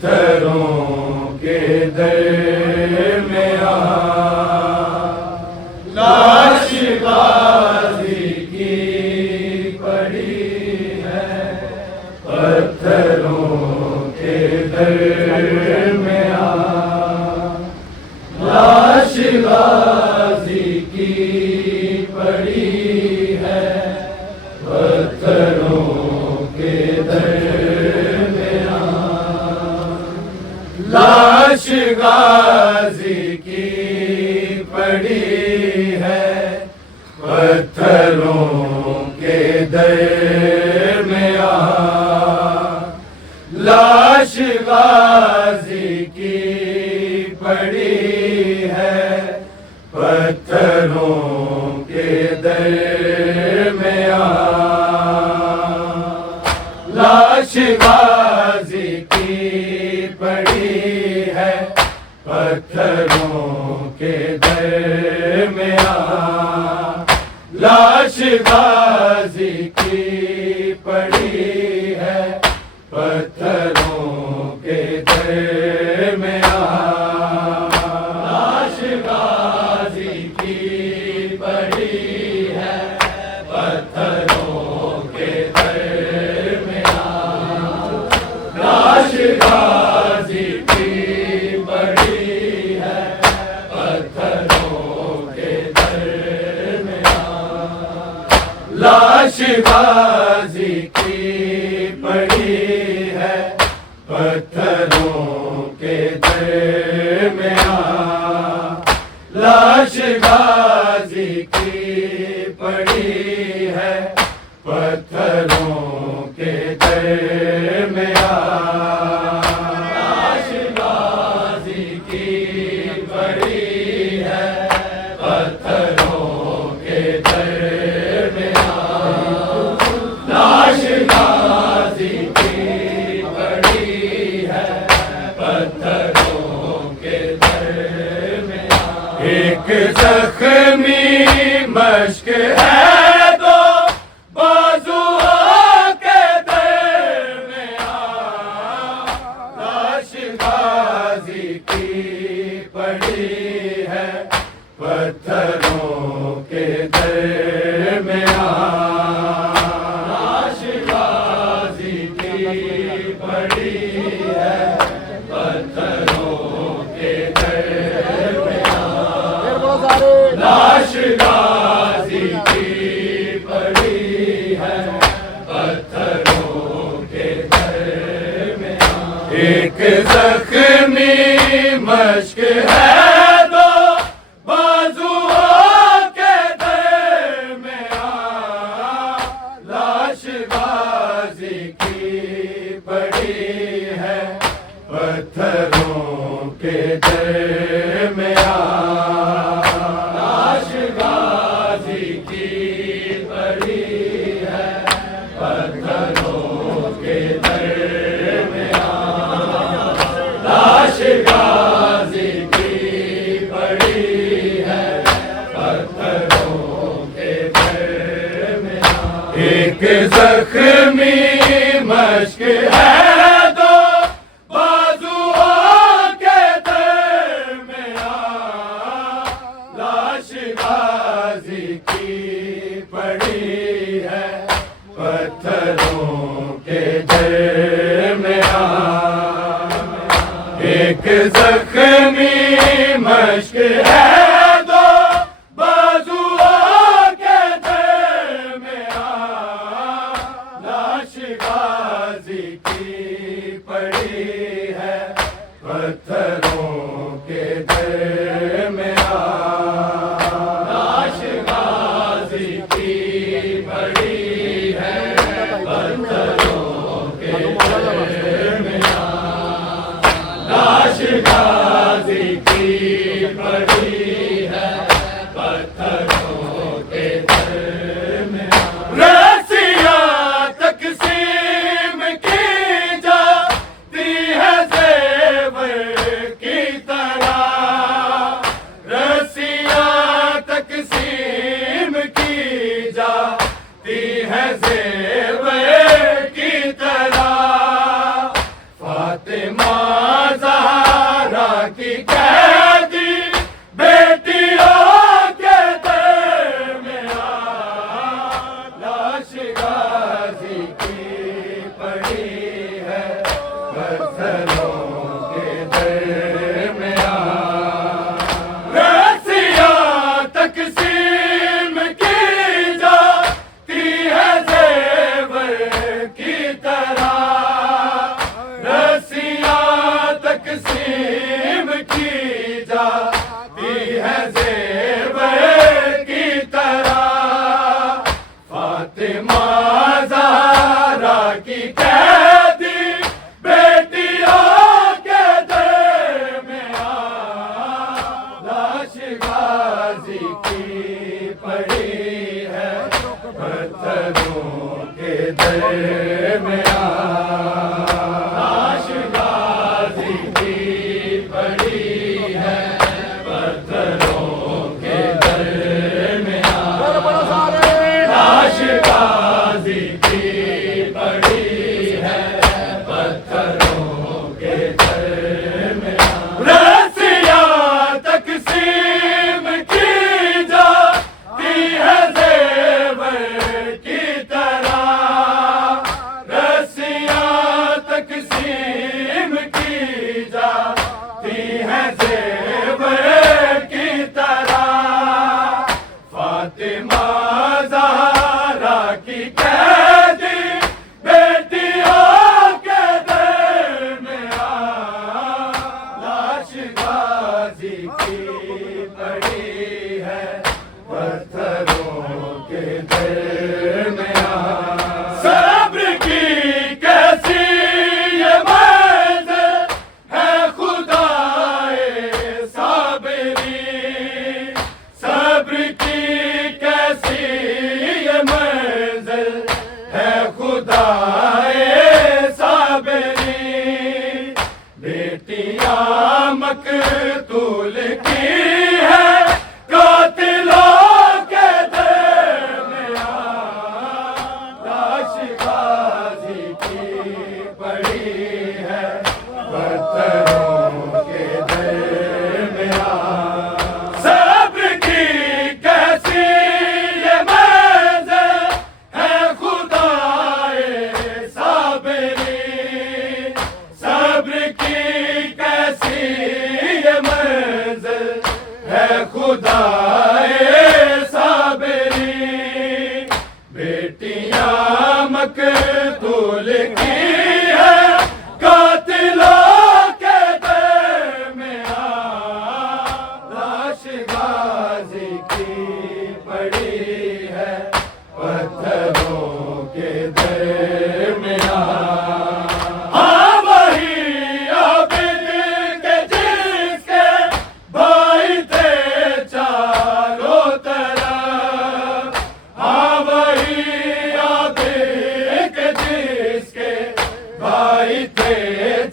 पत्थरों के दर में लाश गाजी की पड़ी है। पत्थरों के दर में लाश गाजी की पड़ी है। पत्थरों के दर में लाश गाजी की पड़ी है। पत्थरों के दर में लाश गाजी की पड़ी है। पत्थरों के दर में लाश गाजी की पड़ी है। पत्थरों के दर में लाश गाजी की पड़ी है। पत्थरों के दर में लाश गाजी की पड़ी है। पत्थरों के दर में लाश गाजी की पड़ी है। पत्थरों के दर में लाश गाजी की पड़ी है। पत्थरों के दर में लाश गाजी की पड़ी है। पत्थरों के दर में लाश गाजी की पड़ी है। पत्थरों के दर में लाश गाजी की पड़ी है। पत्थरों के दर में एक जख्मी मश्क है दो बाजुओं के दर में लाश गाजी की पड़ी है। पत्थरों के दर में लाश गाजी की पड़ी है। पत्थरों के दर में लाश गाजी की पड़ी है। पत्थरों के दर में एक जख्मी मश्क है दो बाजुओं के दर में लाश गाजी की पड़ी है। पत्थरों के दर में लाश गाजी की पड़ी है। पत्थरों के दर में लाश गाजी की पड़ी है। पत्थरों के दर में एक जख्मी मश्क है दो बाजुओं के दर में लाश गाजी की पड़ी है। पत्थरों के दर में एक जख्मी मश्क है दो बाजुओं के दर में लाश गाजी की पड़ी है। पत्थरों के दर में लाश गाजी की पड़ी है। पत्थरों के दर में लाश गाजी कैदी बेटियों के दर में लाश गाजी की पड़ी है पत्थरों के दर में लाश गाजी की पड़ी है पत्थरों के दर में लाश गाजी की पड़ी है पत्थरों के दर में रस्सियां तकसीम की जाती है ज़ेवर की तरह रस्सियां तकसीम की जाती है ज़ेवर की तरह फातिमा ज़हरा की कैदी बेटियों के दर में लाश गाजी की पड़ी है पत्थरों के दर में सब्र की कैसी ये मंज़िल है खुदाए साबरी सब्र की कैसी ये मंज़िल है खुदाए साबरी बेटियां मकतूल की है कातिलों के दर में लाश गाजी की पड़ी है पत्थरों के दर में सब्र की कैसी ये मंज़िल है खुदाए साबरी सब्र की कैसी ये मंज़िल है खुदाए साबरी बेटियां मकतूल की है कातिलों के दर में लाश गाजी की पड़ी है पत्थरों के दर में हाँ वही आबिद के जिसके भाई थे चारों तरफ हाँ वही आबिद के जिसके भाई थे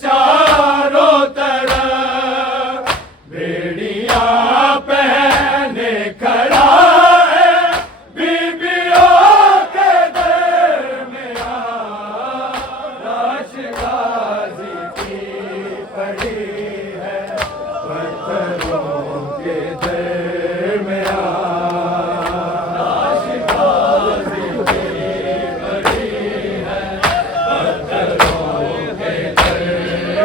चारों तरफ बेड़ियां पहने खड़ा है बीबियों के दर में लाश गाजी की पड़ी है पत्थरों के दर में लाश गाजी की पड़ी है पत्थरों के दर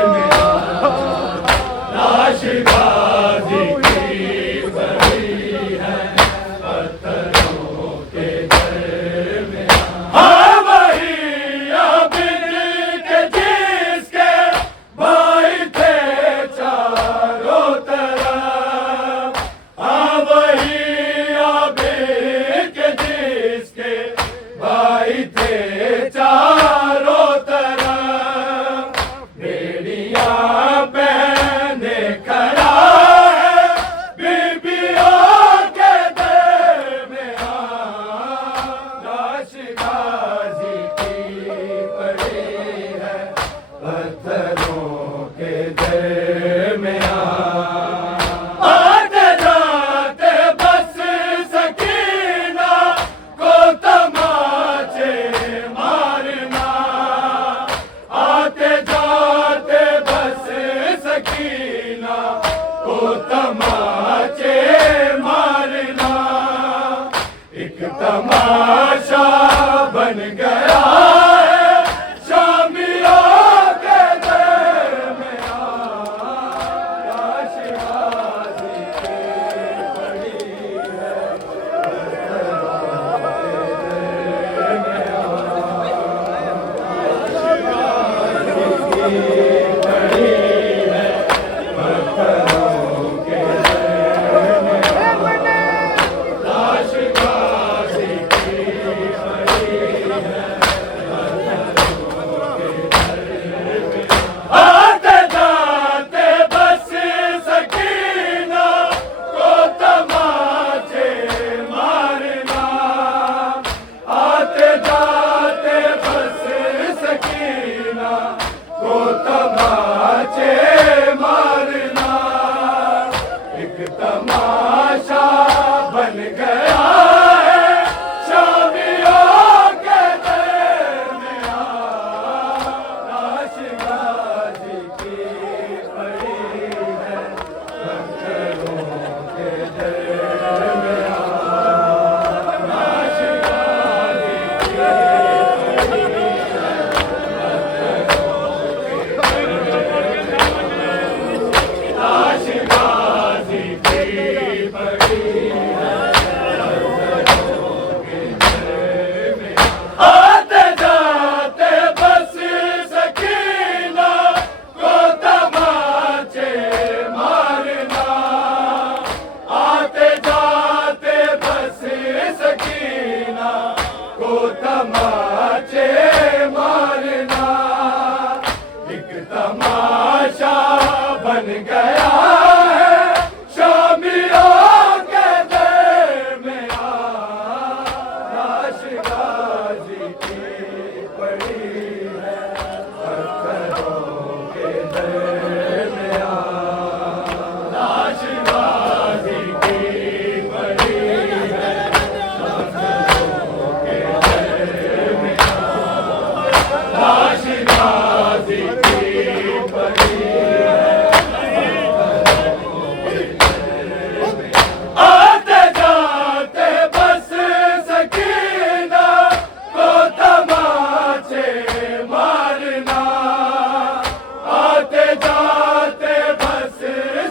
जाते बस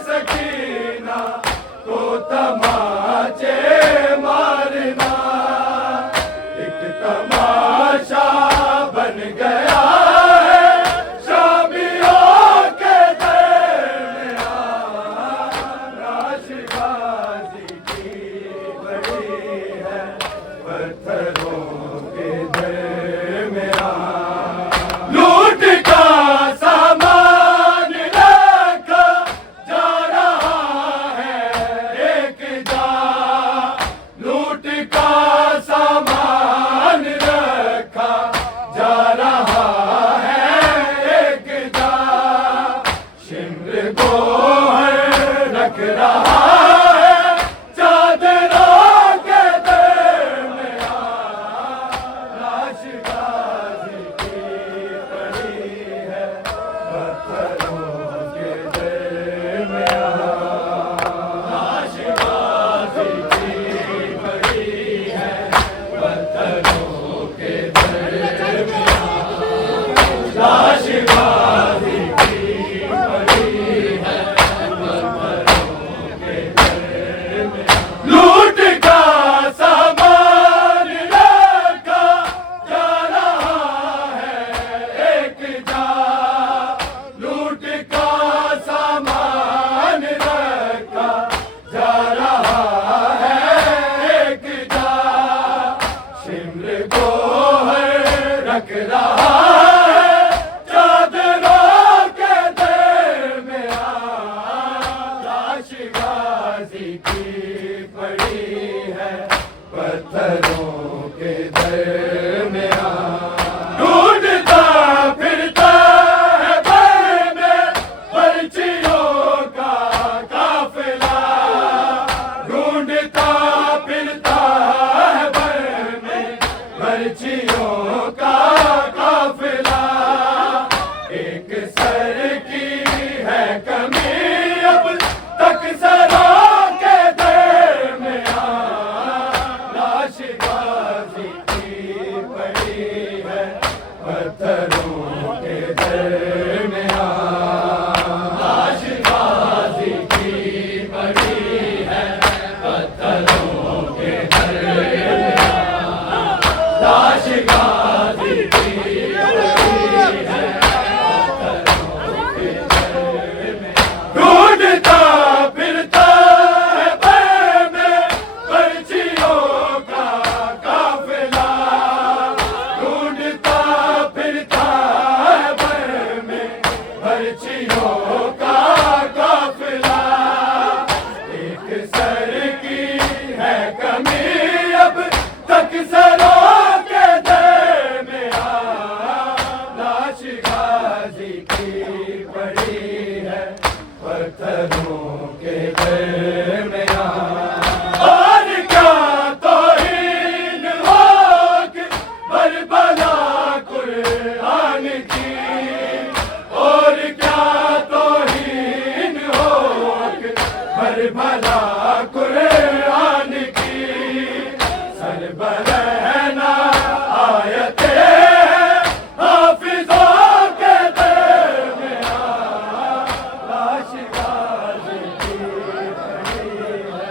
सकीना को तमाचे मारना, एक तमाशा बन गया है शामियों के दरमियां। राशिगाजी की बड़ी है पत्थरों के दरमियां। लूट का सामान रखा जा रहा है एक जा, लूट का सामान रखा जा रहा है एक जा। शिमर गोहर रख रहा है चादरों के दरमियां। राशिगाजी की पड़ी है पत्थरों के दरमियां। राशिगाजी की पड़ी है पत्थरों के दरमियां। राशिगाजी की पड़ी है पत्थरों के दरमियां। लूट का सामान रखा जा रहा है एक जा, लूट का सामान रखा जा रहा है एक जा। शिमर गोहर रख रहा है चादरों के दरमियां। राशिगाजी की पड़ी है पत्थरों के दरमियां। ढूंढता फिरता है भर में पर्चियों का काफिला, ढूंढता फिरता है भर में पर्चियों का काफिला। एक सर की है कमी अब तक सरों के दरमियां। राशिगाजी की पड़ी है पत्थरों के दरमियां। राशिगाजी की पड़ी है पत्थरों के दरमियां। राशिगाजी की पड़ी है पत्थरों के दरमियां। ढूंढता फिरता है भर में पर्चियों का काफिला, ढूंढता फिरता है भर में पर्चियों का काफिला। एक सर की है कमी अब तक सरों के दरमियां। राशिगाजी की पड़ी है पत्थरों के दरमियां। और क्या तौहीन हो कि बरबला कुरान की, और क्या तौहीन हो कि बरबला कुरान की। सरबलहना आयते हाफिजों के दरमियां। राशिगाजी की पड़ी है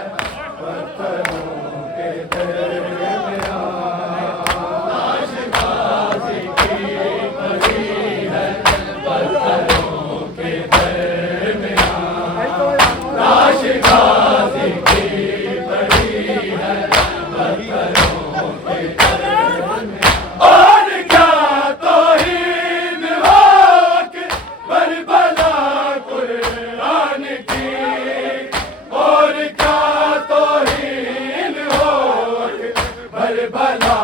पत्थरों के दरमियां। राशिगाजी की पड़ी है पत्थरों के दरमियां। राशिगाजी की पड़ी है पत्थरों के दरमियां। और क्या तौहीन हो कि बरबला कुरान की, और क्या तौहीन हो कि बरबला